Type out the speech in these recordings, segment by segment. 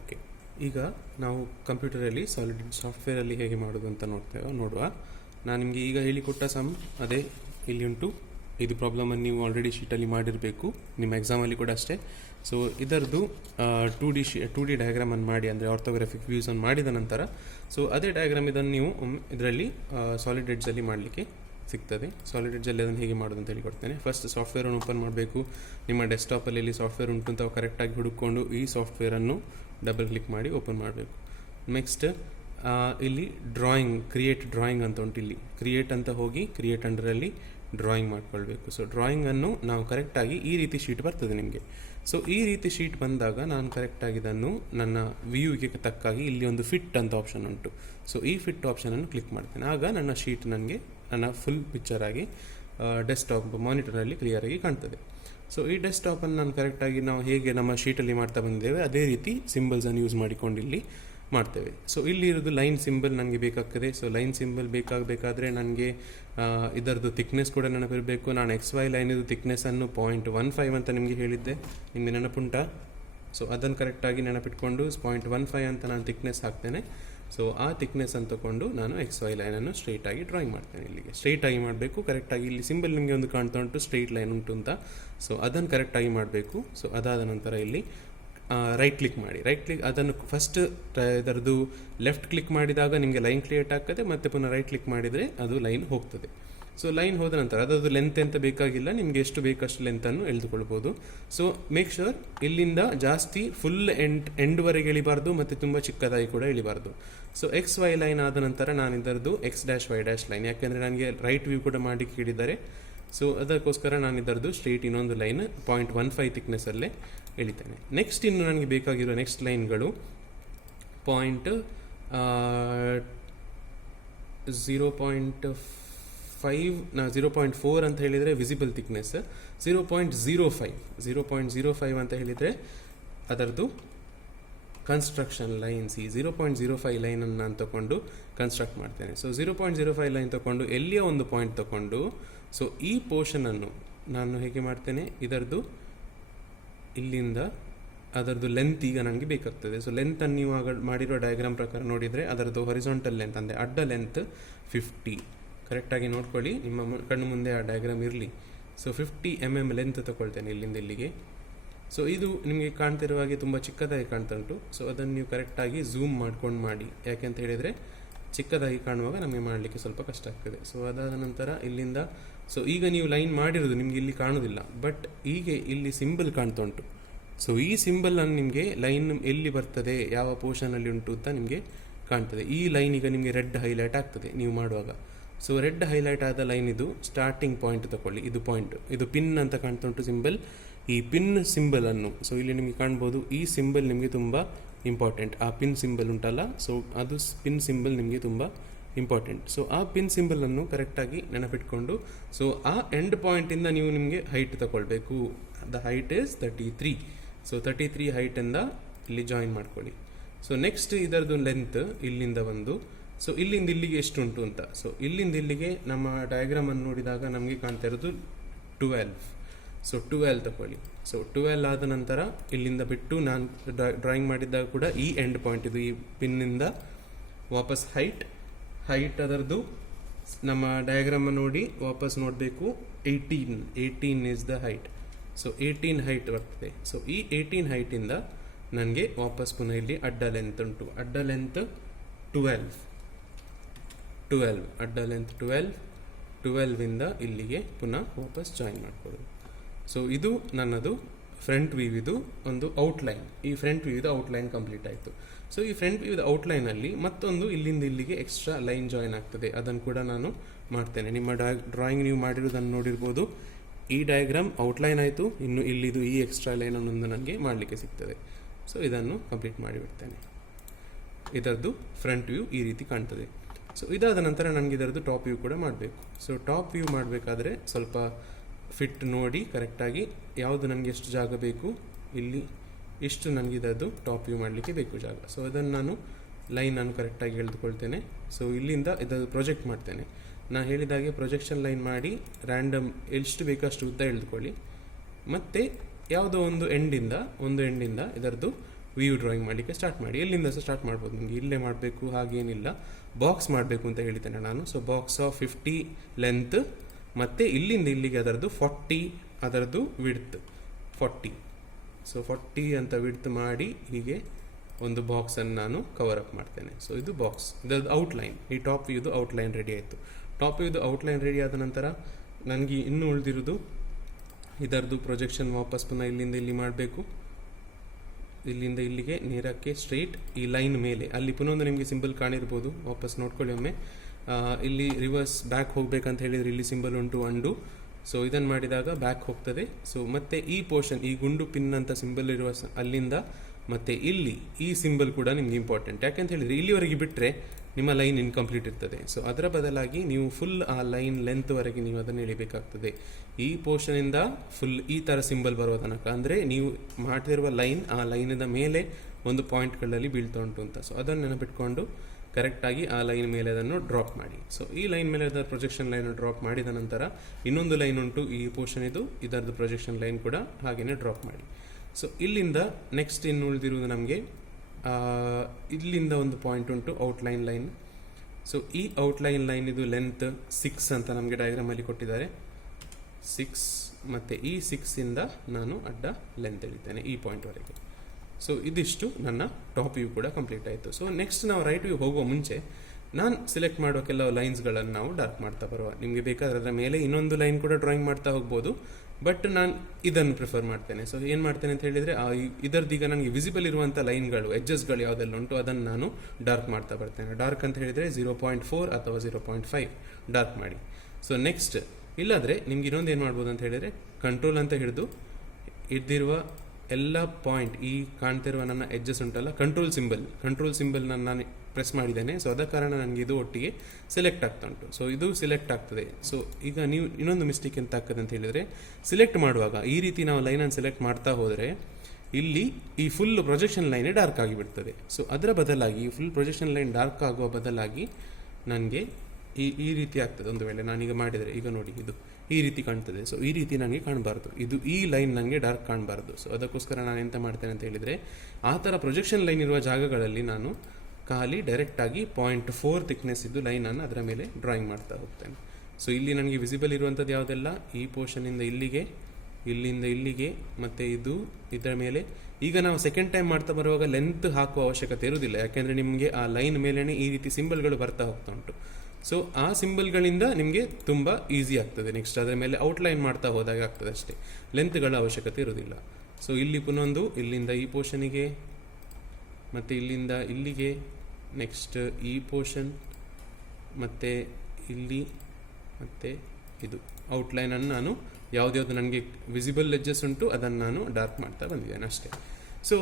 Okay, ಈಗ ನಾವು ಕಂಪ್ಯೂಟರಲ್ಲಿ solid ಸಾಫ್ಟ್ವೇರಲ್ಲಿ ಹೇಗೆ ಮಾಡೋದು ಅಂತ ನೋಡುವ. ನಾನು ನಿಮಗೆ ಈಗ ಹೇಳಿಕೊಟ್ಟ ಸಮ್ ಅದೇ ಇಲ್ಲಿ ಉಂಟು. ಇದು ಪ್ರಾಬ್ಲಮನ್ನು ನೀವು ಆಲ್ರೆಡಿ ಶೀಟಲ್ಲಿ ಮಾಡಿರಬೇಕು, ನಿಮ್ಮ ಎಕ್ಸಾಮಲ್ಲಿ ಕೂಡ ಅಷ್ಟೇ. ಸೊ ಇದರದ್ದು 2D ಡಯಾಗ್ರಾಮನ್ನು ಮಾಡಿ, ಅಂದರೆ ಆರ್ಥೋಗ್ರಾಫಿಕ್ ವ್ಯೂಸನ್ನು ಮಾಡಿದ ನಂತರ ಸೊ ಅದೇ ಡಯಾಗ್ರಾಮ್ ಇದನ್ನು ನೀವು ಇದರಲ್ಲಿ ಸಾಲಿಡ್ ಎಡ್ಜಲ್ಲಿ ಮಾಡಲಿಕ್ಕೆ ಸಿಗ್ತದೆ. ಸಾಲಿಡ್ ಎಡ್ಜಲ್ಲಿ ಅದನ್ನು ಹೇಗೆ ಮಾಡೋದು ಅಂತ ಹೇಳಿಕೊಡ್ತೇನೆ. ಫಸ್ಟ್ ಸಾಫ್ಟ್ವೇರನ್ನು ಓಪನ್ ಮಾಡಬೇಕು. ನಿಮ್ಮ ಡೆಸ್ಕ್ಟಾಪಲ್ಲಿ ಎಲ್ಲಿ ಸಾಫ್ಟ್ವೇರ್ ಉಂಟು ಅಂತ ಕರೆಕ್ಟಾಗಿ ಹುಡುಕೊಂಡು ಈ ಸಾಫ್ಟ್ವೇರನ್ನು ಡಬಲ್ ಕ್ಲಿಕ್ ಮಾಡಿ ಓಪನ್ ಮಾಡಬೇಕು. ನೆಕ್ಸ್ಟ್ ಇಲ್ಲಿ ಕ್ರಿಯೇಟ್ ಡ್ರಾಯಿಂಗ್ ಅಂತ ಉಂಟು. ಇಲ್ಲಿ ಕ್ರಿಯೇಟ್ ಅಂತ ಹೋಗಿ ಕ್ರಿಯೇಟ್ ಅಂಡರಲ್ಲಿ ಡ್ರಾಯಿಂಗ್ ಮಾಡ್ಕೊಳ್ಬೇಕು. ಸೊ ಡ್ರಾಯಿಂಗನ್ನು ನಾವು ಕರೆಕ್ಟಾಗಿ ಈ ರೀತಿ ಶೀಟ್ ಬರ್ತದೆ ನಿಮಗೆ. ಸೊ ಈ ರೀತಿ ಶೀಟ್ ಬಂದಾಗ ನಾನು ಕರೆಕ್ಟಾಗಿ ಇದನ್ನು ನನ್ನ ವ್ಯೂಗೆ ತಕ್ಕಾಗಿ ಇಲ್ಲಿ ಒಂದು ಫಿಟ್ ಅಂತ ಆಪ್ಷನ್ ಉಂಟು. ಸೊ ಈ ಫಿಟ್ ಆಪ್ಷನನ್ನು ಕ್ಲಿಕ್ ಮಾಡ್ತೇನೆ. ಆಗ ನನ್ನ ಶೀಟ್ ನನಗೆ ನನ್ನ ಫುಲ್ ಪಿಕ್ಚರ್ ಆಗಿ ಡೆಸ್ಕ್ಟಾಪ್ ಮಾನಿಟರಲ್ಲಿ ಕ್ಲಿಯರಾಗಿ ಕಾಣ್ತದೆ. ಸೊ ಈ ಡೆಸ್ಕ್ಟಾಪನ್ನು ನಾನು ಕರೆಕ್ಟಾಗಿ ನಾವು ಹೇಗೆ ನಮ್ಮ ಶೀಟಲ್ಲಿ ಮಾಡ್ತಾ ಬಂದಿದ್ದೇವೆ ಅದೇ ರೀತಿ ಸಿಂಬಲ್ಸನ್ನು ಯೂಸ್ ಮಾಡಿಕೊಂಡು ಇಲ್ಲಿ ಮಾಡ್ತೇವೆ. ಸೊ ಇಲ್ಲಿ ಇರೋದು ಲೈನ್ ಸಿಂಬಲ್ ನನಗೆ ಬೇಕಾಗ್ತದೆ. ಸೊ ಲೈನ್ ಸಿಂಬಲ್ ಬೇಕಾಗಬೇಕಾದ್ರೆ ನನಗೆ ಇದರದ್ದು ಥಿಕ್ನೆಸ್ ಕೂಡ ನೆನಪಿರಬೇಕು. ನಾನು XY ಲೈನಿದು ಥಿಕ್ನೆಸ್ಸನ್ನು 0.15 ಅಂತ ನಿಮಗೆ ಹೇಳಿದ್ದೆ, ನಿಮಗೆ ನೆನಪುಂಟಾ? ಸೊ ಅದನ್ನು ಕರೆಕ್ಟಾಗಿ ನೆನಪಿಟ್ಕೊಂಡು 0.15 ಅಂತ ನಾನು ಥಿಕ್ನೆಸ್ ಹಾಕ್ತೇನೆ. ಸೊ ಆ ಥಿಕ್ನೆಸ್ ಅಂತ ತಗೊಂಡು ನಾನು XY ಲೈನನ್ನು ಸ್ಟ್ರೈಟಾಗಿ ಡ್ರಾಯಿಂಗ್ ಮಾಡ್ತೇನೆ. ಇಲ್ಲಿಗೆ ಸ್ಟ್ರೈಟಾಗಿ ಮಾಡಬೇಕು ಕರೆಕ್ಟಾಗಿ. ಇಲ್ಲಿ ಸಿಂಬಲ್ ನಿಮಗೆ ಒಂದು ಕಾಣ್ತಾ ಉಂಟು, ಸ್ಟ್ರೈಟ್ ಲೈನ್ ಉಂಟು ಅಂತ. ಸೊ ಅದನ್ನು ಕರೆಕ್ಟಾಗಿ ಮಾಡಬೇಕು. ಸೊ ಅದಾದ ನಂತರ ಇಲ್ಲಿ ರೈಟ್ ಕ್ಲಿಕ್ ಮಾಡಿ. ಅದನ್ನು ಫಸ್ಟ್ ಇದರದ್ದು ಲೆಫ್ಟ್ ಕ್ಲಿಕ್ ಮಾಡಿದಾಗ ನಿಮಗೆ ಲೈನ್ ಕ್ರಿಯೇಟ್ ಆಗ್ತದೆ, ಮತ್ತು ಪುನಃ ರೈಟ್ ಕ್ಲಿಕ್ ಮಾಡಿದರೆ ಅದು ಲೈನ್ ಹೋಗ್ತದೆ. ಸೊ ಲೈನ್ ಹೋದ ನಂತರ ಅದರದ್ದು ಲೆಂತ್ ಅಂತ ಬೇಕಾಗಿಲ್ಲ, ನಿಮಗೆ ಎಷ್ಟು ಬೇಕಷ್ಟು ಲೆಂತನ್ನು ಎಳೆದುಕೊಳ್ಬೋದು. ಸೊ ಮೇಕ್ ಶೋರ್ ಇಲ್ಲಿಂದ ಜಾಸ್ತಿ ಫುಲ್ ಎಂಡ್ವರೆಗೆ ಎಳಿಬಾರ್ದು, ಮತ್ತು ತುಂಬ ಚಿಕ್ಕದಾಗಿ ಕೂಡ ಎಳಿಬಾರ್ದು. ಸೊ XY ಲೈನ್ ಆದ ನಂತರ ನಾನು ಇದರದ್ದು X', Y' ಲೈನ್, ಯಾಕೆಂದರೆ ನನಗೆ ರೈಟ್ ವ್ಯೂ ಕೂಡ ಮಾಡಿ ಕೇಳಿದ್ದಾರೆ. ಸೊ ಅದಕ್ಕೋಸ್ಕರ ನಾನು ಇದರದ್ದು ಸ್ಟ್ರೈಟ್ ಇನ್ನೊಂದು ಲೈನ್ 0.15 ಥಿಕ್ನೆಸ್ಸಲ್ಲೇ ಎಳಿತೇನೆ. ನೆಕ್ಸ್ಟ್ ಇನ್ನು ನನಗೆ ಬೇಕಾಗಿರೋ ನೆಕ್ಸ್ಟ್ ಲೈನ್ಗಳು 0.4 ಅಂತ ಹೇಳಿದರೆ ವಿಸಿಬಲ್ ಥಿಕ್ನೆಸ್, 0.05 ಅಂತ ಹೇಳಿದರೆ ಅದರದ್ದು ಕನ್ಸ್ಟ್ರಕ್ಷನ್ ಲೈನ್ಸ್. ಈ 0.05 ಲೈನನ್ನು ನಾನು ತಗೊಂಡು ಕನ್ಸ್ಟ್ರಕ್ಟ್ ಮಾಡ್ತೇನೆ. ಸೊ 0.05 ಲೈನ್ ತಗೊಂಡು ಎಲ್ಲಿಯ ಒಂದು ಪಾಯಿಂಟ್ ತಗೊಂಡು ಸೊ ಈ ಪೋರ್ಷನನ್ನು ನಾನು ಹೇಗೆ ಮಾಡ್ತೇನೆ, ಇದರದ್ದು ಇಲ್ಲಿಂದ ಅದರದ್ದು ಲೆಂತ್ ಈಗ ನನಗೆ ಬೇಕಾಗ್ತದೆ. ಸೊ ಲೆಂತನ್ನು ನೀವು ಆಗ ಮಾಡಿರೋ ಡಯಾಗ್ರಾಮ್ ಪ್ರಕಾರ ನೋಡಿದರೆ ಅದರದ್ದು ಹೊರಿಸಾಂಟಲ್ ಲೆಂತ್ ಅಂದರೆ ಅಡ್ಡ ಲೆಂತ್ 50. ಕರೆಕ್ಟಾಗಿ ನೋಡ್ಕೊಳ್ಳಿ, ನಿಮ್ಮ ಕಣ್ಣು ಮುಂದೆ ಆ ಡಯಾಗ್ರಾಮ್ ಇರಲಿ. ಸೊ 50 mm ಲೆಂತ್ ತಗೊಳ್ತೇನೆ ಇಲ್ಲಿಂದ ಇಲ್ಲಿಗೆ. ಸೊ ಇದು ನಿಮಗೆ ಕಾಣ್ತಿರುವ ಹಾಗೆ ತುಂಬ ಚಿಕ್ಕದಾಗಿ ಕಾಣ್ತಾ ಉಂಟು. ಸೊ ಅದನ್ನು ನೀವು ಕರೆಕ್ಟಾಗಿ ಝೂಮ್ ಮಾಡ್ಕೊಂಡು ಮಾಡಿ, ಯಾಕೆಂತ ಹೇಳಿದರೆ ಚಿಕ್ಕದಾಗಿ ಕಾಣುವಾಗ ನಮಗೆ ಮಾಡಲಿಕ್ಕೆ ಸ್ವಲ್ಪ ಕಷ್ಟ ಆಗ್ತದೆ. ಸೊ ಅದಾದ ನಂತರ ಇಲ್ಲಿಂದ ಸೊ ಈಗ ನೀವು ಲೈನ್ ಮಾಡಿರೋದು ನಿಮಗೆ ಇಲ್ಲಿ ಕಾಣೋದಿಲ್ಲ, ಬಟ್ ಹೀಗೆ ಇಲ್ಲಿ ಸಿಂಬಲ್ ಕಾಣ್ತಾ ಉಂಟು. ಸೊ ಈ ಸಿಂಬಲನ್ನು ನಿಮಗೆ ಲೈನ್ ಎಲ್ಲಿ ಬರ್ತದೆ, ಯಾವ ಪೋರ್ಷನಲ್ಲಿ ಉಂಟು ಅಂತ ನಿಮಗೆ ಕಾಣ್ತದೆ. ಈ ಲೈನ್ ಈಗ ನಿಮಗೆ ರೆಡ್ ಹೈಲೈಟ್ ಆಗ್ತದೆ ನೀವು ಮಾಡುವಾಗ. ಸೊ ರೆಡ್ ಹೈಲೈಟ್ ಆದ ಲೈನ್ ಇದು ಸ್ಟಾರ್ಟಿಂಗ್ ಪಾಯಿಂಟ್ ತಗೊಳ್ಳಿ. ಇದು ಪಾಯಿಂಟ್, ಇದು ಪಿನ್ ಅಂತ ಕಾಣ್ತಾ ಉಂಟು ಸಿಂಬಲ್. ಈ ಪಿನ್ ಸಿಂಬಲನ್ನು ಸೊ ಇಲ್ಲಿ ನಿಮಗೆ ಕಾಣ್ಬೋದು. ಈ ಸಿಂಬಲ್ ನಿಮಗೆ ತುಂಬ ಇಂಪಾರ್ಟೆಂಟ್. ಆ ಪಿನ್ ಸಿಂಬಲ್ ಉಂಟಲ್ಲ, ಸೊ ಅದು ಪಿನ್ ಸಿಂಬಲ್ ನಿಮಗೆ ತುಂಬ ಇಂಪಾರ್ಟೆಂಟ್. ಸೊ ಆ ಪಿನ್ ಸಿಂಬಲನ್ನು ಕರೆಕ್ಟಾಗಿ ನೆನಪಿಟ್ಕೊಂಡು ಸೊ ಆ ಎಂಡ್ ಪಾಯಿಂಟಿಂದ ನೀವು ನಿಮಗೆ ಹೈಟ್ ತಗೊಳ್ಬೇಕು. The height is 33. ಸೊ 33 ಹೈಟಿಂದ ಇಲ್ಲಿ ಜಾಯಿನ್ ಮಾಡ್ಕೊಳ್ಳಿ. ಸೊ ನೆಕ್ಸ್ಟ್ ಇದರದ್ದು ಲೆಂತ್ ಇಲ್ಲಿಂದ ಸೊ ಇಲ್ಲಿಂದ ಇಲ್ಲಿಗೆ ಎಷ್ಟು ಉಂಟು ಅಂತ. ಸೊ ಇಲ್ಲಿಂದ ಇಲ್ಲಿಗೆ ನಮ್ಮ ಡಯಾಗ್ರಾಮನ್ನು ನೋಡಿದಾಗ ನಮಗೆ ಕಾಣ್ತಾ ಇರೋದು 12. ಸೊ 12 ತಗೊಳ್ಳಿ. ಸೊ 12 ಆದ ನಂತರ ಇಲ್ಲಿಂದ ಬಿಟ್ಟು ನಾನು ಡ್ರಾಯಿಂಗ್ ಮಾಡಿದ್ದಾಗ ಕೂಡ ಈ ಎಂಡ್ ಪಾಯಿಂಟ್ ಇದು, ಈ ಪಿನ್ನಿಂದ ವಾಪಸ್ ಹೈಟ್ ಅದರದ್ದು ನಮ್ಮ ಡಯಾಗ್ರಾಮನ್ನು ನೋಡಿ ವಾಪಸ್ ನೋಡಬೇಕು. 18 is the height. So 18 height ಬರ್ತದೆ. ಸೊ ಈ 18 ಹೈಟಿಂದ ನನಗೆ ವಾಪಸ್ ಪುನಃ ಇಲ್ಲಿ ಅಡ್ಡ ಲೆಂತ್ ಉಂಟು. ಅಡ್ಡ ಲೆಂತ್ 12 ಅಡ್ಡ ಲೆಂತ್ 12ಇಂದ ಇಲ್ಲಿಗೆ ಪುನಃ ವಾಪಸ್ ಜಾಯಿನ್ ಮಾಡ್ಕೊಳ್ಳೋದು. ಸೊ ಇದು ನನ್ನದು ಫ್ರಂಟ್ ವ್ಯೂವಿದು ಒಂದು ಔಟ್ಲೈನ್. ಈ ಫ್ರಂಟ್ ವ್ಯೂವಿದು ಔಟ್ಲೈನ್ ಕಂಪ್ಲೀಟ್ ಆಯಿತು. ಸೊ ಈ ಫ್ರಂಟ್ ವ್ಯೂದ ಔಟ್ಲೈನಲ್ಲಿ ಮತ್ತೊಂದು ಇಲ್ಲಿಂದ ಇಲ್ಲಿಗೆ ಎಕ್ಸ್ಟ್ರಾ ಲೈನ್ ಜಾಯಿನ್ ಆಗ್ತದೆ. ಅದನ್ನು ಕೂಡ ನಾನು ಮಾಡ್ತೇನೆ. ನಿಮ್ಮ ಡ್ರಾಯಿಂಗ್ ನೀವು ಮಾಡಿರೋದನ್ನು ನೋಡಿರ್ಬೋದು. ಈ ಡಯಾಗ್ರಾಮ್ ಔಟ್ಲೈನ್ ಆಯಿತು, ಇನ್ನು ಇಲ್ಲಿದು ಈ ಎಕ್ಸ್ಟ್ರಾ ಲೈನನ್ನು ನನಗೆ ಮಾಡಲಿಕ್ಕೆ ಸಿಗ್ತದೆ. ಸೊ ಇದನ್ನು ಕಂಪ್ಲೀಟ್ ಮಾಡಿಬಿಡ್ತೇನೆ. ಇದರದ್ದು ಫ್ರಂಟ್ ವ್ಯೂ ಈ ರೀತಿ ಕಾಣ್ತದೆ. ಸೊ ಇದಾದ ನಂತರ ನನಗೆ ಇದರದ್ದು ಟಾಪ್ ವ್ಯೂ ಕೂಡ ಮಾಡಬೇಕು. ಸೊ ಟಾಪ್ ವ್ಯೂ ಮಾಡಬೇಕಾದ್ರೆ ಸ್ವಲ್ಪ ಫಿಟ್ ನೋಡಿ ಕರೆಕ್ಟಾಗಿ ಯಾವುದು ನನಗೆ ಎಷ್ಟು ಜಾಗ ಬೇಕು, ಇಲ್ಲಿ ಇಷ್ಟು ನನಗೆ ಇದರದ್ದು ಟಾಪ್ ವ್ಯೂ ಮಾಡಲಿಕ್ಕೆ ಬೇಕು ಜಾಗ. ಸೊ ಅದನ್ನು ನಾನು ಲೈನನ್ನು ಕರೆಕ್ಟಾಗಿ ಎಳೆದುಕೊಳ್ತೇನೆ. ಸೊ ಇಲ್ಲಿಂದ ಇದನ್ನು ಪ್ರೊಜೆಕ್ಟ್ ಮಾಡ್ತೇನೆ. ನಾನು ಹೇಳಿದಾಗೆ ಪ್ರೊಜೆಕ್ಷನ್ ಲೈನ್ ಮಾಡಿ ರ್ಯಾಂಡಮ್ ಎಷ್ಟು ಬೇಕಷ್ಟು ಉದ್ದ ಎಳೆದುಕೊಳ್ಳಿ. ಮತ್ತು ಯಾವುದೋ ಒಂದು ಎಂಡಿಂದ ಇದರದ್ದು ವ್ಯೂ ಡ್ರಾಯಿಂಗ್ ಮಾಡಲಿಕ್ಕೆ ಸ್ಟಾರ್ಟ್ ಮಾಡಿ. ಎಲ್ಲಿಂದ ಸಹ ಸ್ಟಾರ್ಟ್ ಮಾಡ್ಬೋದು, ನಿಮಗೆ ಇಲ್ಲೇ ಮಾಡಬೇಕು ಹಾಗೇನಿಲ್ಲ. ಬಾಕ್ಸ್ ಮಾಡಬೇಕು ಅಂತ ಹೇಳ್ತೇನೆ ನಾನು. ಸೊ ಬಾಕ್ಸ್ ಆಫ್ 50 ಲೆಂತ್ ಮತ್ತು ಇಲ್ಲಿಂದ ಇಲ್ಲಿಗೆ ಅದರದ್ದು 40 ಅದರದ್ದು ವಿಡ್ತ್ 40. ಸೊ 40 ಅಂತ ವಿಡ್ತ್ ಮಾಡಿ ಹೀಗೆ ಒಂದು ಬಾಕ್ಸನ್ನು ನಾನು ಕವರ್ ಅಪ್ ಮಾಡ್ತೇನೆ. ಸೊ ಇದು ಬಾಕ್ಸ್, ಇದರದ್ದು ಔಟ್ಲೈನ್, ಈ ಟಾಪ್ ವ್ಯೂದು ಔಟ್ಲೈನ್ ರೆಡಿ ಆಯಿತು. ಟಾಪ್ ವ್ಯೂದು ಔಟ್ಲೈನ್ ರೆಡಿ ಆದ ನಂತರ ನನಗೆ ಇನ್ನೂ ಉಳಿದಿರೋದು ಇದರದ್ದು ಪ್ರೊಜೆಕ್ಷನ್. ವಾಪಸ್ ಪುನಃ ಇಲ್ಲಿಂದ ಇಲ್ಲಿ ಮಾಡಬೇಕು, ಇಲ್ಲಿಂದ ಇಲ್ಲಿಗೆ ನೇರಕ್ಕೆ ಸ್ಟ್ರೈಟ್ ಈ ಲೈನ್ ಮೇಲೆ. ಅಲ್ಲಿ ಪುನಃ ಒಂದು ನಿಮಗೆ ಸಿಂಬಲ್ ಕಾಣಿರ್ಬೋದು, ವಾಪಸ್ ನೋಡ್ಕೊಳ್ಳಿ ಒಮ್ಮೆ. ಇಲ್ಲಿ ರಿವರ್ಸ್ ಬ್ಯಾಕ್ ಹೋಗ್ಬೇಕಂತ ಹೇಳಿದರೆ ಇಲ್ಲಿ ಸಿಂಬಲ್ ಉಂಟು ಅಂಡು. ಸೊ ಇದನ್ನು ಮಾಡಿದಾಗ ಬ್ಯಾಕ್ ಹೋಗ್ತದೆ. ಸೊ ಮತ್ತೆ ಈ ಪೋರ್ಷನ್, ಈ ಗುಂಡು ಪಿನ್ ಅಂತ ಸಿಂಬಲ್ ಇರುವ ಅಲ್ಲಿಂದ ಮತ್ತು ಇಲ್ಲಿ ಈ ಸಿಂಬಲ್ ಕೂಡ ನಿಮ್ಗೆ ಇಂಪಾರ್ಟೆಂಟ್. ಯಾಕೆಂತ ಹೇಳಿದರೆ ಇಲ್ಲಿವರೆಗೆ ಬಿಟ್ಟರೆ ನಿಮ್ಮ ಲೈನ್ ಇನ್ಕಂಪ್ಲೀಟ್ ಇರ್ತದೆ. ಸೊ ಅದರ ಬದಲಾಗಿ ನೀವು ಫುಲ್ ಆ ಲೈನ್ ಲೆಂತ್ವರೆಗೆ ನೀವು ಅದನ್ನು ಎಳಿಬೇಕಾಗ್ತದೆ. ಈ ಪೋರ್ಷನಿಂದ ಫುಲ್ ಈ ಥರ ಸಿಂಬಲ್ ಬರುವ ತನಕ, ಅಂದರೆ ನೀವು ಮಾಡ್ತಿರುವ ಲೈನ್ ಆ ಲೈನಿನ ಮೇಲೆ ಒಂದು ಪಾಯಿಂಟ್ಗಳಲ್ಲಿ ಬೀಳ್ತಾ ಉಂಟು ಅಂತ. ಸೊ ಅದನ್ನು ನೆನಪಿಟ್ಕೊಂಡು ಕರೆಕ್ಟಾಗಿ ಆ ಲೈನ್ ಮೇಲೆ ಅದನ್ನು ಡ್ರಾಪ್ ಮಾಡಿ. ಸೊ ಈ ಲೈನ್ ಮೇಲೆ ಅದರ ಪ್ರೊಜೆಕ್ಷನ್ ಲೈನ್ ಡ್ರಾಪ್ ಮಾಡಿದ ನಂತರ ಇನ್ನೊಂದು ಲೈನ್ ಉಂಟು ಈ ಪೋರ್ಷನ್, ಇದರದ್ದು ಪ್ರೊಜೆಕ್ಷನ್ ಲೈನ್ ಕೂಡ ಹಾಗೆಯೇ ಡ್ರಾಪ್ ಮಾಡಿ. ಸೊ ಇಲ್ಲಿಂದ ನೆಕ್ಸ್ಟ್ ಇನ್ನು ಉಳಿದಿರುವುದು ನಮಗೆ ಇಲ್ಲಿಂದ ಒಂದು ಪಾಯಿಂಟ್ ಉಂಟು ಔಟ್ಲೈನ್ ಲೈನ್. ಸೊ ಈ ಔಟ್ಲೈನ್ ಲೈನ್ ಇದು ಲೆಂತ್ 6 ಅಂತ ನಮಗೆ ಡಯಾಗ್ರಾಮಲ್ಲಿ ಕೊಟ್ಟಿದ್ದಾರೆ. 6 ಮತ್ತು ಈ 6ಇಂದ ನಾನು ಅಡ್ಡ ಲೆಂತ್ ಎಳಿತೇನೆ ಈ ಪಾಯಿಂಟ್ವರೆಗೆ. ಸೊ ಇದಿಷ್ಟು ನನ್ನ ಟಾಪ್ ವ್ಯೂ ಕೂಡ ಕಂಪ್ಲೀಟ್ ಆಯಿತು. ಸೊ ನೆಕ್ಸ್ಟ್ ನಾವು ರೈಟ್ ವ್ಯೂ ಹೋಗುವ ಮುಂಚೆ ನಾನು ಸೆಲೆಕ್ಟ್ ಮಾಡುವ ಕೆಲವು ಲೈನ್ಸ್ಗಳನ್ನು ನಾವು ಡಾರ್ಕ್ ಮಾಡ್ತಾ ಬರುವ. ನಿಮಗೆ ಬೇಕಾದ್ರೆ ಅದರ ಮೇಲೆ ಇನ್ನೊಂದು ಲೈನ್ ಕೂಡ ಡ್ರಾಯಿಂಗ್ ಮಾಡ್ತಾ ಹೋಗ್ಬೋದು, ಬಟ್ ನಾನು ಇದನ್ನು ಪ್ರಿಫರ್ ಮಾಡ್ತೇನೆ. ಸೊ ಏನು ಮಾಡ್ತೇನೆ ಅಂತ ಹೇಳಿದರೆ ಇದರದೀಗ ನನಗೆ ವಿಸಿಬಲ್ ಇರುವಂಥ ಲೈನ್ಗಳು, ಎಡ್ಜಸ್ಗಳು ಯಾವುದೆಲ್ಲ ಉಂಟು ಅದನ್ನು ನಾನು ಡಾರ್ಕ್ ಮಾಡ್ತಾ ಬರ್ತೇನೆ. ಡಾರ್ಕ್ ಅಂತ ಹೇಳಿದರೆ 0.4 ಅಥವಾ 0.5 ಡಾರ್ಕ್ ಮಾಡಿ. ಸೊ ನೆಕ್ಸ್ಟ್ ಇಲ್ಲಾದರೆ ನಿಮ್ಗೆ ಇನ್ನೊಂದು ಏನು ಮಾಡ್ಬೋದು ಅಂತ ಹೇಳಿದರೆ, ಕಂಟ್ರೋಲ್ ಅಂತ ಹಿಡಿದು ಇದ್ದಿರುವ ಎಲ್ಲ ಪಾಯಿಂಟ್, ಈ ಕಾಣ್ತಿರುವ ನನ್ನ ಎಡ್ಜಸ್ ಉಂಟಲ್ಲ, ಕಂಟ್ರೋಲ್ ಸಿಂಬಲ್ ನಾನು ಪ್ರೆಸ್ ಮಾಡಿದ್ದೇನೆ. ಸೊ ಅದ ಕಾರಣ ನನಗೆ ಇದು ಒಟ್ಟಿಗೆ ಸೆಲೆಕ್ಟ್ ಆಗ್ತಾ ಉಂಟು. ಸೊ ಇದು ಸೆಲೆಕ್ಟ್ ಆಗ್ತದೆ. ಸೊ ಈಗ ನೀವು ಇನ್ನೊಂದು ಮಿಸ್ಟೇಕ್ ಎಂತ ಆಗ್ತದೆ ಅಂತ ಹೇಳಿದರೆ, ಸೆಲೆಕ್ಟ್ ಮಾಡುವಾಗ ಈ ರೀತಿ ನಾವು ಲೈನನ್ನು ಸೆಲೆಕ್ಟ್ ಮಾಡ್ತಾ ಹೋದರೆ ಇಲ್ಲಿ ಈ ಫುಲ್ ಪ್ರೊಜೆಕ್ಷನ್ ಲೈನೇ ಡಾರ್ಕ್ ಆಗಿಬಿಡ್ತದೆ. ಸೊ ಅದರ ಬದಲಾಗಿ ಈ ಫುಲ್ ಪ್ರೊಜೆಕ್ಷನ್ ಲೈನ್ ಡಾರ್ಕ್ ಆಗುವ ಬದಲಾಗಿ ನನಗೆ ಈ ರೀತಿ ಆಗ್ತದೆ. ಒಂದು ವೇಳೆ ನಾನೀಗ ಮಾಡಿದರೆ, ಈಗ ನೋಡಿ ಇದು ಈ ರೀತಿ ಕಾಣ್ತದೆ. ಸೊ ಈ ರೀತಿ ನನಗೆ ಕಾಣಬಾರ್ದು, ಇದು ಈ ಲೈನ್ ನನಗೆ ಡಾರ್ಕ್ ಕಾಣಬಾರ್ದು. ಸೊ ಅದಕ್ಕೋಸ್ಕರ ನಾನು ಎಂತ ಮಾಡ್ತೇನೆ ಅಂತ ಹೇಳಿದರೆ, ಆ ಥರ ಪ್ರೊಜೆಕ್ಷನ್ ಲೈನ್ ಇರುವ ಜಾಗಗಳಲ್ಲಿ ನಾನು ಖಾಲಿ ಡೈರೆಕ್ಟಾಗಿ 0.4 ಥಿಕ್ನೆಸ್ ಇದ್ದು ಲೈನನ್ನು ಅದರ ಮೇಲೆ ಡ್ರಾಯಿಂಗ್ ಮಾಡ್ತಾ ಹೋಗ್ತೇನೆ. ಸೊ ಇಲ್ಲಿ ನನಗೆ ವಿಸಿಬಲ್ ಇರುವಂಥದ್ದು ಯಾವುದೆಲ್ಲ, ಈ ಪೋರ್ಷನಿಂದ ಇಲ್ಲಿಗೆ, ಇಲ್ಲಿಂದ ಇಲ್ಲಿಗೆ, ಮತ್ತು ಇದು ಇದರ ಮೇಲೆ. ಈಗ ನಾವು ಸೆಕೆಂಡ್ ಟೈಮ್ ಮಾಡ್ತಾ ಬರುವಾಗ ಲೆಂತ್ ಹಾಕುವ ಅವಶ್ಯಕತೆ ಇರುವುದಿಲ್ಲ, ಯಾಕೆಂದರೆ ನಿಮಗೆ ಆ ಲೈನ್ ಮೇಲೇ ಈ ರೀತಿ ಸಿಂಬಲ್ಗಳು ಬರ್ತಾ ಹೋಗ್ತಾ ಉಂಟು. ಸೊ ಆ ಸಿಂಬಲ್ಗಳಿಂದ ನಿಮಗೆ ತುಂಬ ಈಸಿ ಆಗ್ತದೆ. ನೆಕ್ಸ್ಟ್ ಅದರ ಮೇಲೆ ಔಟ್ಲೈನ್ ಮಾಡ್ತಾ ಹೋದಾಗ ಆಗ್ತದೆ ಅಷ್ಟೇ, ಲೆಂತ್ಗಳ ಅವಶ್ಯಕತೆ ಇರೋದಿಲ್ಲ. ಸೊ ಇಲ್ಲಿ ಪುನೊಂದು ಇಲ್ಲಿಂದ ಈ ಪೋರ್ಷನಿಗೆ, ಮತ್ತು ಇಲ್ಲಿಂದ ಇಲ್ಲಿಗೆ, ನೆಕ್ಸ್ಟ್ ಈ ಪೋರ್ಷನ್, ಮತ್ತು ಇಲ್ಲಿ, ಮತ್ತು ಇದು ಔಟ್ಲೈನನ್ನು ನಾನು ಯಾವುದ್ಯಾವುದು ನನಗೆ ವಿಸಿಬಲ್ ಎಡ್ಜಸ್ ಉಂಟು ಅದನ್ನು ನಾನು ಡಾರ್ಕ್ ಮಾಡ್ತಾ ಬಂದಿದ್ದೇನೆ ಅಷ್ಟೇ. ಸೊ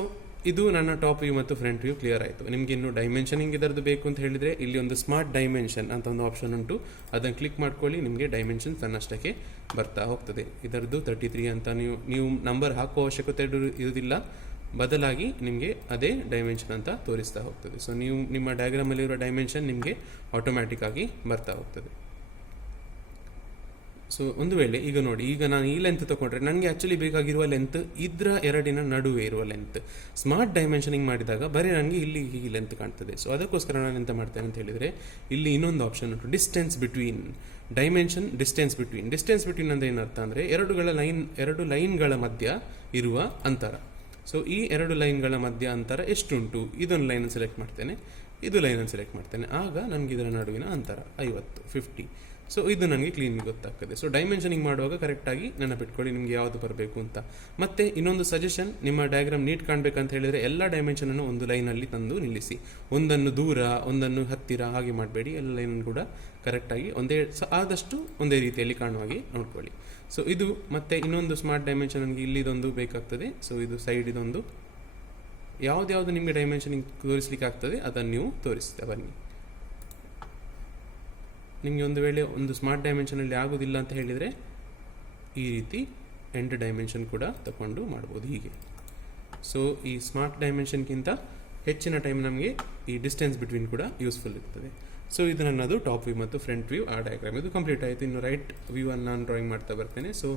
ಇದು ನನ್ನ ಟಾಪ್ ವ್ಯೂ ಮತ್ತು ಫ್ರಂಟ್ ವ್ಯೂ ಕ್ಲಿಯರ್ ಆಯಿತು. ನಿಮಗೆ ಇನ್ನು ಡೈಮೆನ್ಷನಿಂಗ್ ಇದರದ್ದು ಬೇಕು ಅಂತ ಹೇಳಿದರೆ ಇಲ್ಲಿ ಒಂದು ಸ್ಮಾರ್ಟ್ ಡೈಮೆನ್ಷನ್ ಅಂತ ಒಂದು ಆಪ್ಷನ್ ಉಂಟು, ಅದನ್ನು ಕ್ಲಿಕ್ ಮಾಡ್ಕೊಳ್ಳಿ. ನಿಮಗೆ ಡೈಮೆನ್ಷನ್ ತನ್ನಷ್ಟಕ್ಕೆ ಬರ್ತಾ ಹೋಗ್ತದೆ. ಇದರದ್ದು 33 ಅಂತ ನೀವು ನಂಬರ್ ಹಾಕುವ ಅವಶ್ಯಕತೆ ಇರುವುದಿಲ್ಲ, ಬದಲಾಗಿ ನಿಮಗೆ ಅದೇ ಡೈಮೆನ್ಷನ್ ಅಂತ ತೋರಿಸ್ತಾ ಹೋಗ್ತದೆ. ಸೊ ನೀವು ನಿಮ್ಮ ಡಯಾಗ್ರಾಮಲ್ಲಿರೋ ಡೈಮೆನ್ಷನ್ ನಿಮಗೆ ಆಟೋಮ್ಯಾಟಿಕ್ ಆಗಿ ಬರ್ತಾ ಹೋಗ್ತದೆ. ಸೊ ಒಂದು ವೇಳೆ ಈಗ ನೋಡಿ, ಈಗ ನಾನು ಈ ಲೆಂತ್ ತಗೊಂಡ್ರೆ ನನಗೆ ಆ್ಯಕ್ಚುಲಿ ಬೇಕಾಗಿರುವ ಲೆಂತ್ ಇದರ ಎರಡಿನ ನಡುವೆ ಇರುವ ಲೆಂತ್. ಸ್ಮಾರ್ಟ್ ಡೈಮೆನ್ಷನಿಂಗ್ ಮಾಡಿದಾಗ ಬರೀ ನನಗೆ ಇಲ್ಲಿ ಹೀಗೆ ಲೆಂತ್ ಕಾಣ್ತದೆ. ಸೊ ಅದಕ್ಕೋಸ್ಕರ ನಾನು ಎಂತ ಮಾಡ್ತೇನೆ ಅಂತ ಹೇಳಿದರೆ, ಇಲ್ಲಿ ಇನ್ನೊಂದು ಆಪ್ಷನ್ ಉಂಟು, distance between. Dimension distance between ಅಂದರೆ ಏನರ್ಥ ಅಂದರೆ ಎರಡು ಲೈನ್ಗಳ ಮಧ್ಯ ಇರುವ ಅಂತರ. ಸೊ ಈ ಎರಡು ಲೈನ್ಗಳ ಮಧ್ಯ ಅಂತರ ಎಷ್ಟುಂಟು, ಇದೊಂದು ಲೈನನ್ನು ಸೆಲೆಕ್ಟ್ ಮಾಡ್ತೇನೆ, ಇದು ಲೈನನ್ನು ಸೆಲೆಕ್ಟ್ ಮಾಡ್ತೇನೆ. ಆಗ ನನಗೆ ಇದರ ನಡುವಿನ ಅಂತರ 50. ಸೊ ಇದು ನನಗೆ ಕ್ಲೀನಿಗೆ ಗೊತ್ತಾಗ್ತದೆ. ಸೊ ಡೈಮೆನ್ಷನಿಂಗ್ ಮಾಡುವಾಗ ಕರೆಕ್ಟಾಗಿ ನೆನಪಿಟ್ಕೊಳ್ಳಿ ನಿಮಗೆ ಯಾವುದು ಬರಬೇಕು ಅಂತ. ಮತ್ತು ಇನ್ನೊಂದು ಸಜೆಷನ್, ನಿಮ್ಮ ಡಯಾಗ್ರಾಮ್ ನೀಟ್ ಕಾಣಬೇಕಂತ ಹೇಳಿದರೆ ಎಲ್ಲ ಡೈಮೆನ್ಷನನ್ನು ಒಂದು ಲೈನಲ್ಲಿ ತಂದು ನಿಲ್ಲಿಸಿ. ಒಂದನ್ನು ದೂರ, ಒಂದನ್ನು ಹತ್ತಿರ ಹಾಗೆ ಮಾಡಬೇಡಿ. ಎಲ್ಲ ಲೈನನ್ನು ಕೂಡ ಕರೆಕ್ಟಾಗಿ ಆದಷ್ಟು ಒಂದೇ ರೀತಿಯಲ್ಲಿ ಕಾಣುವ ಹಾಗೆ ನೋಡ್ಕೊಳ್ಳಿ. ಸೊ ಇದು ಮತ್ತೆ ಇನ್ನೊಂದು ಸ್ಮಾರ್ಟ್ ಡೈಮೆನ್ಷನ್ ನನಗೆ ಇಲ್ಲಿದೊಂದು ಬೇಕಾಗ್ತದೆ. ಸೊ ಇದು ಸೈಡ್ ಇದೊಂದು, ಯಾವ್ದು ನಿಮಗೆ ಡೈಮೆನ್ಷನಿಂಗ್ ತೋರಿಸ್ಲಿಕ್ಕೆ ಆಗ್ತದೆ ಅದನ್ನು ನೀವು ತೋರಿಸ್ತಾ ಬನ್ನಿ. ನಿಮಗೆ ಒಂದು ವೇಳೆ ಒಂದು ಸ್ಮಾರ್ಟ್ ಡೈಮೆನ್ಷನಲ್ಲಿ ಆಗೋದಿಲ್ಲ ಅಂತ ಹೇಳಿದರೆ ಈ ರೀತಿ ಎಂಡ್ ಡೈಮೆನ್ಷನ್ ಕೂಡ ತಗೊಂಡು ಮಾಡ್ಬೋದು ಹೀಗೆ. ಸೊ ಈ ಸ್ಮಾರ್ಟ್ ಡೈಮೆನ್ಷನ್ಗಿಂತ ಹೆಚ್ಚಿನ ಟೈಮ್ ನಮಗೆ ಈ ಡಿಸ್ಟೆನ್ಸ್ ಬಿಟ್ವೀನ್ ಕೂಡ ಯೂಸ್ಫುಲ್ ಇರ್ತದೆ. ಸೊ ಇದು ನನ್ನದು ಟಾಪ್ ವ್ಯೂ ಮತ್ತು ಫ್ರಂಟ್ ವ್ಯೂ ಆ ಡಯಾಗ್ರಾಮ್ ಇದು ಕಂಪ್ಲೀಟ್ ಆಯಿತು. ಇನ್ನು ರೈಟ್ ವ್ಯೂ ಅನ್ನು ನಾನು ಡ್ರಾಯಿಂಗ್ ಮಾಡ್ತಾ ಬರ್ತೇನೆ. ಸೊ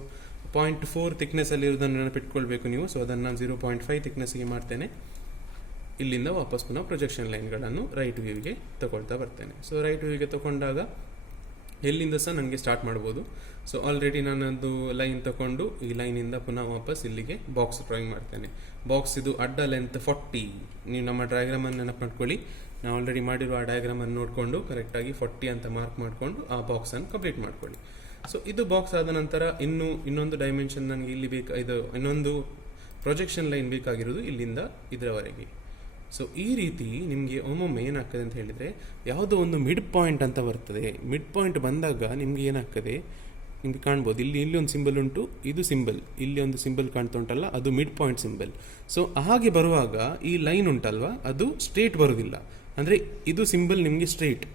0.4 ಥಿಕ್ನೆಸ್ಸಲ್ಲಿ ಇರೋದನ್ನು ನೆನಪಿಟ್ಕೊಳ್ಬೇಕು ನೀವು. ಸೊ ಅದನ್ನು ನಾನು 0.5 ಥಿಕ್ನೆಸ್ಸಿಗೆ ಮಾಡ್ತೇನೆ. ಇಲ್ಲಿಂದ ವಾಪಸ್ ಪುನಃ ಪ್ರೊಜೆಕ್ಷನ್ ಲೈನ್ಗಳನ್ನು ರೈಟ್ ವ್ಯೂಗೆ ತಗೊಳ್ತಾ ಬರ್ತೇನೆ. ಸೊ ರೈಟ್ ವ್ಯೂಗೆ ತಗೊಂಡಾಗ ಎಲ್ಲಿಂದ ಸಹ ನನಗೆ ಸ್ಟಾರ್ಟ್ ಮಾಡ್ಬೋದು. ಸೊ ಆಲ್ರೆಡಿ ನಾನದು ಲೈನ್ ತಗೊಂಡು ಈ ಲೈನಿಂದ ಪುನಃ ವಾಪಸ್ ಇಲ್ಲಿಗೆ ಬಾಕ್ಸ್ ಡ್ರಾಯಿಂಗ್ ಮಾಡ್ತೇನೆ. ಬಾಕ್ಸ್ ಇದು ಅಡ್ಡ ಲೆಂತ್ 40. ನೀವು ನಮ್ಮ ಡಯಾಗ್ರಾಮನ್ನು ನೆನಪು ಮಾಡ್ಕೊಳ್ಳಿ. ನಾವು ಆಲ್ರೆಡಿ ಮಾಡಿರುವ ಆ ಡಯಾಗ್ರಾಮನ್ನು ನೋಡಿಕೊಂಡು ಕರೆಕ್ಟಾಗಿ 40 ಅಂತ ಮಾರ್ಕ್ ಮಾಡಿಕೊಂಡು ಆ ಬಾಕ್ಸನ್ನು ಕಂಪ್ಲೀಟ್ ಮಾಡ್ಕೊಳ್ಳಿ. ಸೊ ಇದು ಬಾಕ್ಸ್ ಆದ ನಂತರ ಇನ್ನೊಂದು ಡೈಮೆನ್ಷನ್ ನನಗೆ ಇಲ್ಲಿ ಇನ್ನೊಂದು ಪ್ರೊಜೆಕ್ಷನ್ ಲೈನ್ ಬೇಕಾಗಿರೋದು ಇಲ್ಲಿಂದ ಇದರವರೆಗೆ. ಸೊ ಈ ರೀತಿ ನಿಮಗೆ ಒಮ್ಮೊಮ್ಮೆ ಏನಾಗ್ತದೆ ಅಂತ ಹೇಳಿದರೆ, ಯಾವುದೋ ಒಂದು ಮಿಡ್ ಪಾಯಿಂಟ್ ಅಂತ ಬರ್ತದೆ. ಮಿಡ್ ಪಾಯಿಂಟ್ ಬಂದಾಗ ನಿಮ್ಗೆ ಏನಾಗ್ತದೆ, ನಿಮ್ಗೆ ಕಾಣ್ಬೋದು ಇಲ್ಲಿ ಒಂದು ಸಿಂಬಲ್ ಉಂಟು, ಇದು ಸಿಂಬಲ್, ಇಲ್ಲಿ ಒಂದು ಸಿಂಬಲ್ ಕಾಣ್ತಾ ಉಂಟಲ್ಲ, ಅದು ಮಿಡ್ ಪಾಯಿಂಟ್ ಸಿಂಬಲ್. ಸೊ ಹಾಗೆ ಬರುವಾಗ ಈ ಲೈನ್ ಉಂಟಲ್ವಾ, ಅದು ಸ್ಟ್ರೇಟ್ ಬರೋದಿಲ್ಲ. ಅಂದರೆ ಇದು ಸಿಂಬಲ್ ನಿಮಗೆ ಸ್ಟ್ರೇಟ್,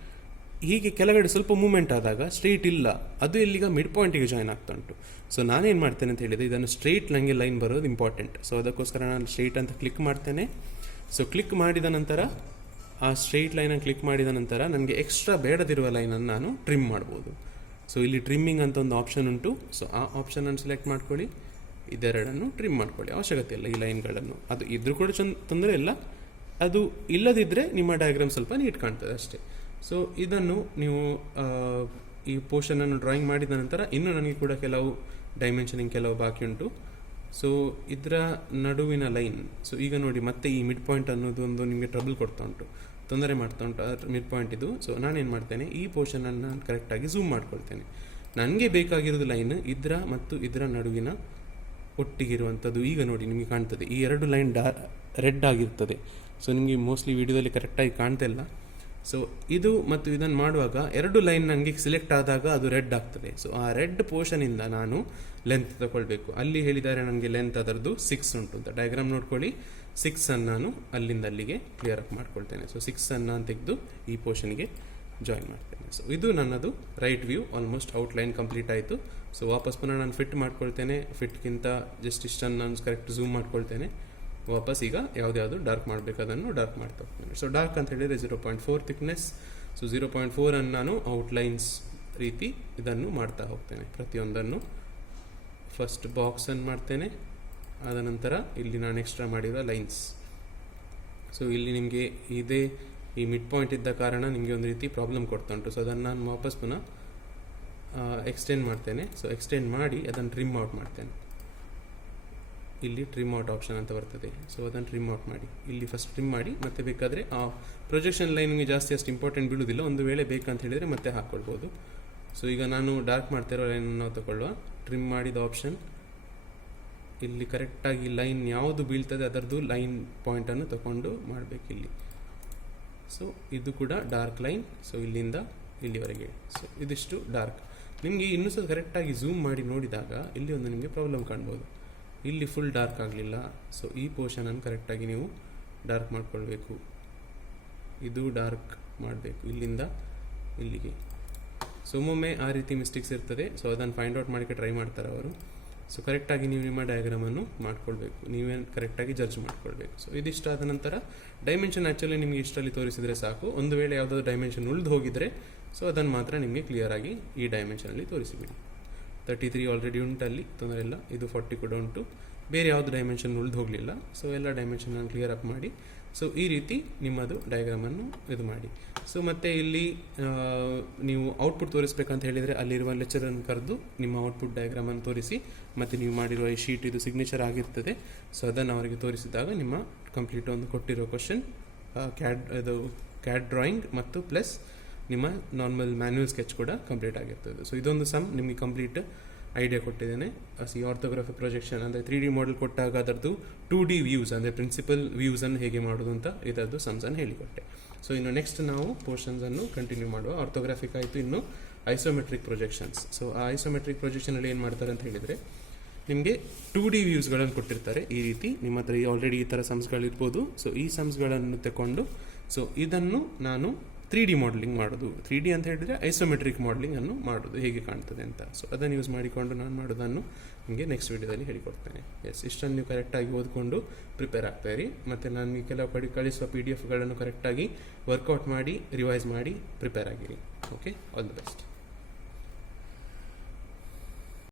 ಹೀಗೆ ಕೆಳಗಡೆ ಸ್ವಲ್ಪ ಮೂವ್ಮೆಂಟ್ ಆದಾಗ ಸ್ಟ್ರೇಟ್ ಇಲ್ಲ, ಅದು ಇಲ್ಲಿಗ ಮಿಡ್ ಪಾಯಿಂಟಿಗೆ ಜಾಯ್ನ್ ಆಗ್ತಾ ಉಂಟು. ಸೊ ನಾನೇನು ಮಾಡ್ತೇನೆ ಅಂತ ಹೇಳಿದರೆ, ಇದನ್ನು ಸ್ಟ್ರೇಟ್ ನನಗೆ ಲೈನ್ ಬರೋದು ಇಂಪಾರ್ಟೆಂಟ್. ಸೊ ಅದಕ್ಕೋಸ್ಕರ ನಾನು ಸ್ಟ್ರೇಟ್ ಅಂತ ಕ್ಲಿಕ್ ಮಾಡ್ತೇನೆ. ಸೊ ಕ್ಲಿಕ್ ಮಾಡಿದ ನಂತರ ಆ ಸ್ಟ್ರೈಟ್ ಲೈನನ್ನು ಕ್ಲಿಕ್ ಮಾಡಿದ ನಂತರ ನನಗೆ ಎಕ್ಸ್ಟ್ರಾ ಬೇಡದಿರುವ ಲೈನನ್ನು ನಾನು ಟ್ರಿಮ್ ಮಾಡ್ಬೋದು. ಸೊ ಇಲ್ಲಿ ಟ್ರಿಮ್ಮಿಂಗ್ ಅಂತ ಒಂದು ಆಪ್ಷನ್ ಉಂಟು. ಸೊ ಆ ಆಪ್ಷನನ್ನು ಸೆಲೆಕ್ಟ್ ಮಾಡ್ಕೊಳ್ಳಿ, ಇದೆರಡನ್ನು ಟ್ರಿಮ್ ಮಾಡ್ಕೊಳ್ಳಿ. ಅವಶ್ಯಕತೆ ಇಲ್ಲ ಈ ಲೈನ್ಗಳನ್ನು, ಅದು ಇದ್ರೂ ಕೂಡ ತೊಂದರೆ ಇಲ್ಲ, ಅದು ಇಲ್ಲದಿದ್ದರೆ ನಿಮ್ಮ ಡಯಾಗ್ರಾಮ್ ಸ್ವಲ್ಪ ನೀಟ್ ಕಾಣ್ತದೆ ಅಷ್ಟೇ. ಸೊ ಇದನ್ನು ನೀವು ಈ ಪೋರ್ಷನನ್ನು ಡ್ರಾಯಿಂಗ್ ಮಾಡಿದ ನಂತರ ಇನ್ನೂ ನನಗೆ ಕೂಡ ಕೆಲವು ಡೈಮೆನ್ಷನಿಂಗ್ ಕೆಲವು ಬಾಕಿ ಉಂಟು. ಸೊ ಇದರ ನಡುವಿನ ಲೈನ್, ಸೊ ಈಗ ನೋಡಿ ಮತ್ತೆ ಈ ಮಿಡ್ ಪಾಯಿಂಟ್ ಅನ್ನೋದು ಒಂದು ನಿಮಗೆ ಟ್ರಬಲ್ ಕೊಡ್ತಾ ಉಂಟು, ತೊಂದರೆ ಮಾಡ್ತಾ ಉಂಟು ಮಿಡ್ ಪಾಯಿಂಟ್ ಇದು. ಸೊ ನಾನೇನು ಮಾಡ್ತೇನೆ, ಈ ಪೋರ್ಷನನ್ನು ನಾನು ಕರೆಕ್ಟಾಗಿ ಝೂಮ್ ಮಾಡ್ಕೊಳ್ತೇನೆ. ನನಗೆ ಬೇಕಾಗಿರೋದು ಲೈನ್ ಇದರ ಮತ್ತು ಇದರ ನಡುವಿನ ಒಟ್ಟಿಗಿರುವಂಥದ್ದು. ಈಗ ನೋಡಿ ನಿಮಗೆ ಕಾಣ್ತದೆ, ಈ ಎರಡು ಲೈನ್ ರೆಡ್ ಆಗಿರ್ತದೆ. ಸೊ ನಿಮಗೆ ಮೋಸ್ಟ್ಲಿ ವಿಡಿಯೋದಲ್ಲಿ ಕರೆಕ್ಟಾಗಿ ಕಾಣ್ತಾ ಇಲ್ಲ. ಸೊ ಇದು ಮತ್ತು ಇದನ್ನು ಮಾಡುವಾಗ ಎರಡು ಲೈನ್ ನನಗೆ ಸಿಲೆಕ್ಟ್ ಆದಾಗ ಅದು ರೆಡ್ ಆಗ್ತದೆ. ಸೊ ಆ ರೆಡ್ ಪೋರ್ಷನಿಂದ ನಾನು ಲೆಂತ್ ತಗೊಳ್ಬೇಕು. ಅಲ್ಲಿ ಹೇಳಿದ್ದಾರೆ ನನಗೆ ಲೆಂತ್ ಅದರದ್ದು 6 ಉಂಟು ಅಂತ. ಡಯಾಗ್ರಾಮ್ ನೋಡ್ಕೊಳ್ಳಿ, 6 ನಾನು ಅಲ್ಲಿಂದ ಅಲ್ಲಿಗೆ ಕ್ಲಿಯರ್ ಅಪ್ ಮಾಡ್ಕೊಳ್ತೇನೆ. ಸೊ 6 ನಾನು ತೆಗೆದು ಈ ಪೋರ್ಷನ್ಗೆ ಜಾಯಿನ್ ಮಾಡ್ತೇನೆ. ಸೊ ಇದು ನನ್ನದು right view. Almost outline complete ಆಯಿತು. ಸೊ ವಾಪಸ್ ಪುನಃ ನಾನು ಫಿಟ್ ಮಾಡ್ಕೊಳ್ತೇನೆ. ಫಿಟ್ಗಿಂತ ಜಸ್ಟ್ ಇಷ್ಟನ್ನು ನಾನು ಕರೆಕ್ಟ್ ಝೂಮ್ ಮಾಡ್ಕೊಳ್ತೇನೆ. ವಾಪಸ್ ಈಗ ಯಾವ್ದು ಡಾರ್ಕ್ ಮಾಡಬೇಕು ಅದನ್ನು ಡಾರ್ಕ್ ಮಾಡ್ತಾ ಹೋಗ್ತೇನೆ. ಸೊ ಡಾರ್ಕ್ ಅಂತ ಹೇಳಿದರೆ 0.4 ಥಿಕ್ನೆಸ್. ಸೊ 0.4 ಅನ್ನು ನಾನು ಔಟ್ಲೈನ್ಸ್ ರೀತಿ ಇದನ್ನು ಮಾಡ್ತಾ ಹೋಗ್ತೇನೆ. ಪ್ರತಿಯೊಂದನ್ನು ಫಸ್ಟ್ ಬಾಕ್ಸನ್ನು ಮಾಡ್ತೇನೆ, ಆದ ನಂತರ ಇಲ್ಲಿ ನಾನು ಎಕ್ಸ್ಟ್ರಾ ಮಾಡಿರೋ ಲೈನ್ಸ್. ಸೊ ಇಲ್ಲಿ ನಿಮಗೆ ಈ ಮಿಡ್ ಪಾಯಿಂಟ್ ಇದ್ದ ಕಾರಣ ನಿಮಗೆ ಒಂದು ರೀತಿ ಪ್ರಾಬ್ಲಮ್ ಕೊಡ್ತಾ ಉಂಟು. ಸೊ ಅದನ್ನು ನಾನು ವಾಪಸ್ ಪುನಃ ಎಕ್ಸ್ಟೆಂಡ್ ಮಾಡ್ತೇನೆ. ಸೊ ಎಕ್ಸ್ಟೆಂಡ್ ಮಾಡಿ ಅದನ್ನು ಟ್ರಿಮ್ ಔಟ್ ಮಾಡ್ತೇನೆ. ಇಲ್ಲಿ ಟ್ರಿಮ್ ಔಟ್ ಆಪ್ಷನ್ ಅಂತ ಬರ್ತದೆ. ಸೊ ಅದನ್ನು ಟ್ರಿಮ್ ಔಟ್ ಮಾಡಿ, ಇಲ್ಲಿ ಫಸ್ಟ್ ಟ್ರಿಮ್ ಮಾಡಿ, ಮತ್ತೆ ಬೇಕಾದರೆ ಆ ಪ್ರೊಜೆಕ್ಷನ್ ಲೈನ್ಗೆ ಜಾಸ್ತಿ ಅಷ್ಟು ಇಂಪಾರ್ಟೆಂಟ್ ಬೀಳುವುದಿಲ್ಲ. ಒಂದು ವೇಳೆ ಬೇಕಂತ ಹೇಳಿದರೆ ಮತ್ತೆ ಹಾಕ್ಕೊಳ್ಬೋದು. ಸೊ ಈಗ ನಾನು ಡಾರ್ಕ್ ಮಾಡ್ತಿರೋ ಲೈನನ್ನು ನಾವು ತಗೊಳ್ಳುವ. ಟ್ರಿಮ್ ಮಾಡಿದ ಆಪ್ಷನ್, ಇಲ್ಲಿ ಕರೆಕ್ಟಾಗಿ ಲೈನ್ ಯಾವುದು ಬೀಳ್ತದೆ ಅದರದ್ದು ಲೈನ್ ಪಾಯಿಂಟನ್ನು ತಗೊಂಡು ಮಾಡಬೇಕು ಇಲ್ಲಿ. ಸೊ ಇದು ಕೂಡ ಡಾರ್ಕ್ ಲೈನ್. ಸೊ ಇಲ್ಲಿಂದ ಇಲ್ಲಿವರೆಗೆ. ಸೊ ಇದಿಷ್ಟು ಡಾರ್ಕ್. ನಿಮಗೆ ಇನ್ನೂ ಸಹ ಕರೆಕ್ಟಾಗಿ ಝೂಮ್ ಮಾಡಿ ನೋಡಿದಾಗ ಇಲ್ಲಿ ಒಂದು ನಿಮಗೆ ಪ್ರಾಬ್ಲಮ್ ಕಾಣ್ಬೋದು. ಇಲ್ಲಿ ಫುಲ್ ಡಾರ್ಕ್ ಆಗಲಿಲ್ಲ. ಸೊ ಈ ಪೋರ್ಷನನ್ನು ಕರೆಕ್ಟಾಗಿ ನೀವು ಡಾರ್ಕ್ ಮಾಡ್ಕೊಳ್ಬೇಕು. ಇದು ಡಾರ್ಕ್ ಮಾಡಬೇಕು ಇಲ್ಲಿಂದ ಇಲ್ಲಿಗೆ. ಸೊ ಒಮ್ಮೊಮ್ಮೆ ಆ ರೀತಿ ಮಿಸ್ಟೇಕ್ಸ್ ಇರ್ತದೆ. ಸೊ ಅದನ್ನು ಫೈಂಡ್ ಔಟ್ ಮಾಡೋಕ್ಕೆ ಟ್ರೈ ಮಾಡ್ತಾರೆ ಅವರು. ಸೊ ಕರೆಕ್ಟಾಗಿ ನೀವು ನಿಮ್ಮ ಡಯಾಗ್ರಾಮನ್ನು ಮಾಡ್ಕೊಳ್ಬೇಕು, ನೀವೇ ಕರೆಕ್ಟಾಗಿ ಜಡ್ಜ್ ಮಾಡ್ಕೊಳ್ಬೇಕು. ಸೊ ಇದಿಷ್ಟಾದ ನಂತರ ಡೈಮೆನ್ಷನ್ ಆ್ಯಕ್ಚುಲಿ ನಿಮಗೆ ಇಷ್ಟಲ್ಲಿ ತೋರಿಸಿದರೆ ಸಾಕು. ಒಂದು ವೇಳೆ ಯಾವುದಾದ್ರು ಡೈಮೆನ್ಷನ್ ಉಳಿದು ಹೋಗಿದರೆ ಸೊ ಅದನ್ನು ಮಾತ್ರ ನಿಮಗೆ ಕ್ಲಿಯರಾಗಿ ಈ ಡೈಮೆನ್ಷನಲ್ಲಿ ತೋರಿಸಿಬಿಡಿ. 33 ಆಲ್ರೆಡಿ ಉಂಟು, ಅಲ್ಲಿ ತೊಂದರೆ ಇಲ್ಲ. ಇದು 40 ಕೂಡ ಉಂಟು. ಬೇರೆ ಯಾವುದು ಡೈಮೆನ್ಷನ್ ಉಳಿದು ಹೋಗಲಿಲ್ಲ. ಸೊ ಎಲ್ಲ ಡೈಮೆನ್ಷನ್ ಕ್ಲಿಯರ್ ಅಪ್ ಮಾಡಿ. ಸೊ ಈ ರೀತಿ ನಿಮ್ಮದು ಡಯಾಗ್ರಾಮನ್ನು ಇದು ಮಾಡಿ. ಸೊ ಮತ್ತೆ ಇಲ್ಲಿ ನೀವು ಔಟ್ಪುಟ್ ತೋರಿಸ್ಬೇಕಂತ ಹೇಳಿದರೆ ಅಲ್ಲಿರುವ ಲೆಕ್ಚರನ್ನು ಕರೆದು ನಿಮ್ಮ ಔಟ್ಪುಟ್ ಡಯಾಗ್ರಾಮನ್ನು ತೋರಿಸಿ, ಮತ್ತು ನೀವು ಮಾಡಿರುವ ಈ ಶೀಟ್ ಇದು ಸಿಗ್ನೇಚರ್ ಆಗಿರ್ತದೆ. ಸೊ ಅದನ್ನು ಅವರಿಗೆ ತೋರಿಸಿದಾಗ ನಿಮ್ಮ ಕಂಪ್ಲೀಟ್ ಒಂದು ಕೊಟ್ಟಿರೋ ಕ್ವಶನ್ ಕ್ಯಾಡ್ ಡ್ರಾಯಿಂಗ್ ಮತ್ತು ಪ್ಲಸ್ ನಿಮ್ಮ ನಾರ್ಮಲ್ ಮ್ಯಾನ್ಯುವಲ್ ಸ್ಕೆಚ್ ಕೂಡ ಕಂಪ್ಲೀಟ್ ಆಗಿರ್ತದೆ. ಸೊ ಇದೊಂದು ಸಮ್ ನಿಮಗೆ ಕಂಪ್ಲೀಟ್ ಐಡಿಯಾ ಕೊಟ್ಟಿದ್ದೇನೆ. ಈ ಆರ್ಥೋಗ್ರಫಿ ಪ್ರೊಜೆಕ್ಷನ್ ಅಂದರೆ 3D ಮಾಡೆಲ್ ಕೊಟ್ಟಾಗ ಅದರದ್ದು 2D ವ್ಯೂಸ್ ಅಂದರೆ ಪ್ರಿನ್ಸಿಪಲ್ ವ್ಯೂಸನ್ನು ಹೇಗೆ ಮಾಡೋದು ಅಂತ ಇದರದ್ದು ಸಮ್ಸನ್ನು ಹೇಳಿಕೊಟ್ಟೆ. ಸೊ ಇನ್ನು ನೆಕ್ಸ್ಟ್ ನಾವು ಪೋರ್ಷನ್ಸನ್ನು ಕಂಟಿನ್ಯೂ ಮಾಡುವ. ಆರ್ಥೋಗ್ರಾಫಿಕ್ ಆಯಿತು, ಇನ್ನು ಐಸೋಮೆಟ್ರಿಕ್ ಪ್ರೊಜೆಕ್ಷನ್ಸ್. ಸೊ ಆ ಐಸೋಮೆಟ್ರಿಕ್ ಪ್ರೊಜೆಕ್ಷನಲ್ಲಿ ಏನು ಮಾಡ್ತಾರೆ ಅಂತ ಹೇಳಿದರೆ, ನಿಮಗೆ 2D ವ್ಯೂಸ್ಗಳನ್ನು ಕೊಟ್ಟಿರ್ತಾರೆ. ಈ ರೀತಿ ನಿಮ್ಮ ಹತ್ರ ಆಲ್ರೆಡಿ ಈ ಥರ ಸಮ್ಸ್ಗಳಿರ್ಬೋದು. ಸೊ ಈ ಸಮ್ಸ್ಗಳನ್ನು ತಗೊಂಡು ಸೊ ಇದನ್ನು ನಾನು 3D ಮಾಡಲಿಂಗ್ ಮಾಡೋದು. 3D ಅಂತ ಹೇಳಿದರೆ ಐಸೋಮೆಟ್ರಿಕ್ ಮಾಡಲಿಂಗ್ ಅನ್ನು ಮಾಡೋದು ಹೇಗೆ ಕಾಣ್ತದೆ ಅಂತ. ಸೊ ಅದನ್ನು ಯೂಸ್ ಮಾಡಿಕೊಂಡು ನಾನು ಮಾಡೋದನ್ನು ನಿಮಗೆ ನೆಕ್ಸ್ಟ್ ವಿಡಿಯೋದಲ್ಲಿ ಹೇಳಿಕೊಡ್ತೇನೆ. ಇಷ್ಟನ್ನು ನೀವು ಕರೆಕ್ಟಾಗಿ ಓದ್ಕೊಂಡು ಪ್ರಿಪೇರ್ ಆಗ್ತಾಯಿರಿ. ಮತ್ತು ನಾನು ನಿಮಗೆ ಕೆಲವು ಕಳಿಸುವ PDF ಗಳನ್ನು ಕರೆಕ್ಟಾಗಿ ವರ್ಕೌಟ್ ಮಾಡಿ ರಿವೈಸ್ ಮಾಡಿ ಪ್ರಿಪೇರ್ ಆಗಿರಿ. Okay, all the best.